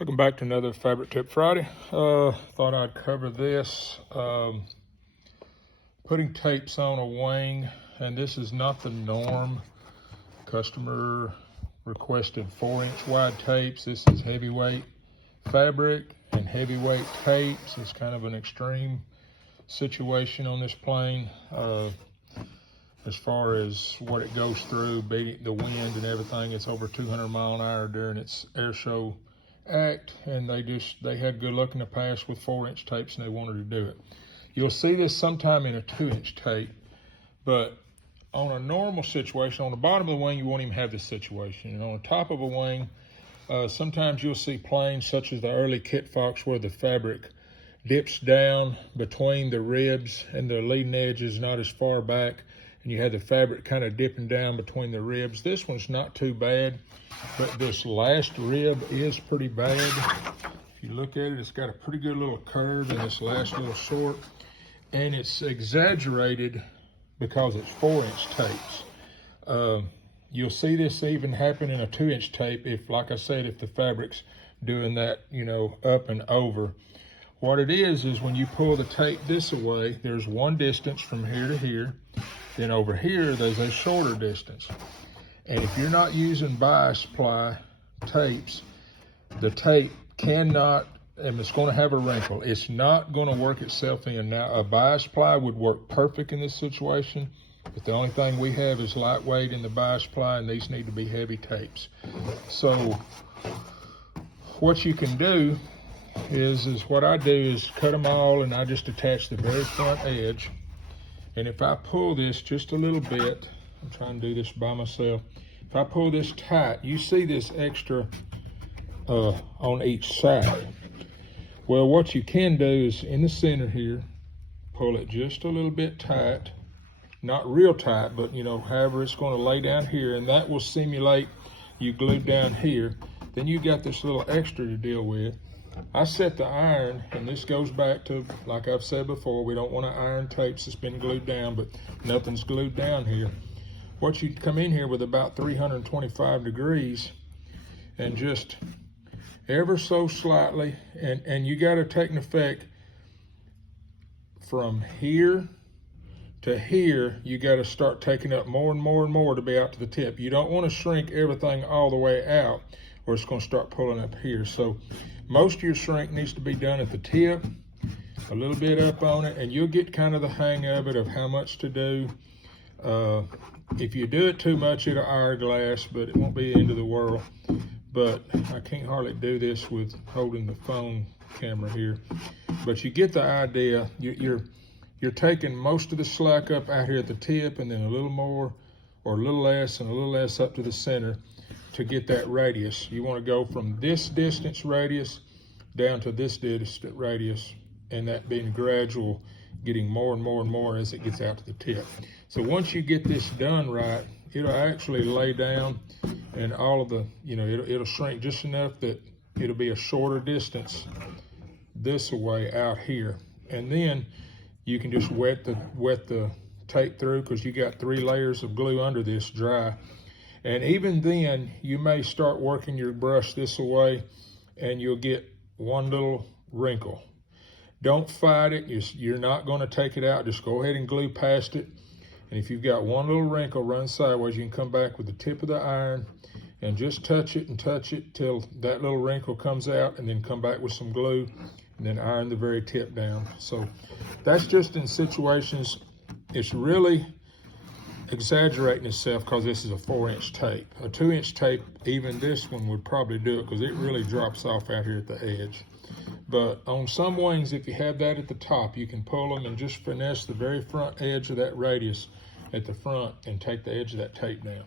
Welcome back to another Fabric Tip Friday. Thought I'd cover this. Putting tapes on a wing, and this is not the norm. Customer requested 4-inch wide tapes. This is heavyweight fabric and heavyweight tapes. It's kind of an extreme situation on this plane. As far as what it goes through, beating the wind and everything, it's over 200 mile an hour during its air show act, and they had good luck in the past with 4-inch tapes, and they wanted to do it. You'll see this sometime in a 2-inch tape, but on a normal situation, on the bottom of the wing, you won't even have this situation. And on the top of a wing, sometimes you'll see planes such as the early Kit Fox where the fabric dips down between the ribs and the leading edge is not as far back, and you have the fabric kind of dipping down between the ribs. This one's not too bad, but this last rib is pretty bad. If you look at it, it's got a pretty good little curve in this last little short, and it's exaggerated because it's 4-inch tapes. You'll see this even happen in a 2-inch tape if, like I said, if the fabric's doing that, up and over. What it is when you pull the tape this away, there's one distance from here to here. Then over here, there's a shorter distance. And if you're not using bias ply tapes, the tape cannot, and it's gonna have a wrinkle. It's not gonna work itself in. Now, a bias ply would work perfect in this situation, but the only thing we have is lightweight in the bias ply, and these need to be heavy tapes. So what you can do is what I do is cut them all, and I just attach the very front edge. And if I pull this just a little bit, I'm trying to do this by myself. If I pull this tight, you see this extra on each side. Well, what you can do is in the center here, pull it just a little bit tight, not real tight, but however it's going to lay down here, and that will simulate you glued down here. Then you got this little extra to deal with. I set the iron, and this goes back to, like I've said before, we don't want to iron tapes that's been glued down, but nothing's glued down here. What you come in here with about 325 degrees and just ever so slightly, and you got to take an effect from here to here. You got to start taking up more and more and more to be out to the tip. You don't want to shrink everything all the way out, or it's going to start pulling up here. So most of your shrink needs to be done at the tip, a little bit up on it, and you'll get kind of the hang of it, of how much to do. If you do it too much, it'll hourglass, but it won't be the end of the world. But I can't hardly do this with holding the phone camera here. But you get the idea. You're taking most of the slack up out here at the tip, and then a little more or a little less and a little less up to the center to get that radius. You want to go from this distance radius down to this distance radius, and that being gradual, getting more and more and more as it gets out to the tip. So once you get this done right, it'll actually lay down, and all of the, it'll shrink just enough that it'll be a shorter distance this way out here. And then you can just wet the tape through, because you got 3 layers of glue under this dry. And even then, you may start working your brush this away, and you'll get one little wrinkle. Don't fight it. You're not going to take it out. Just go ahead and glue past it. And if you've got one little wrinkle run sideways, you can come back with the tip of the iron and just touch it till that little wrinkle comes out, and then come back with some glue, and then iron the very tip down. So that's just in situations. It's really exaggerating itself because this is a 4-inch tape. A 2-inch tape, even this one would probably do it, because it really drops off out here at the edge. But on some wings, if you have that at the top, you can pull them and just finesse the very front edge of that radius at the front and take the edge of that tape down.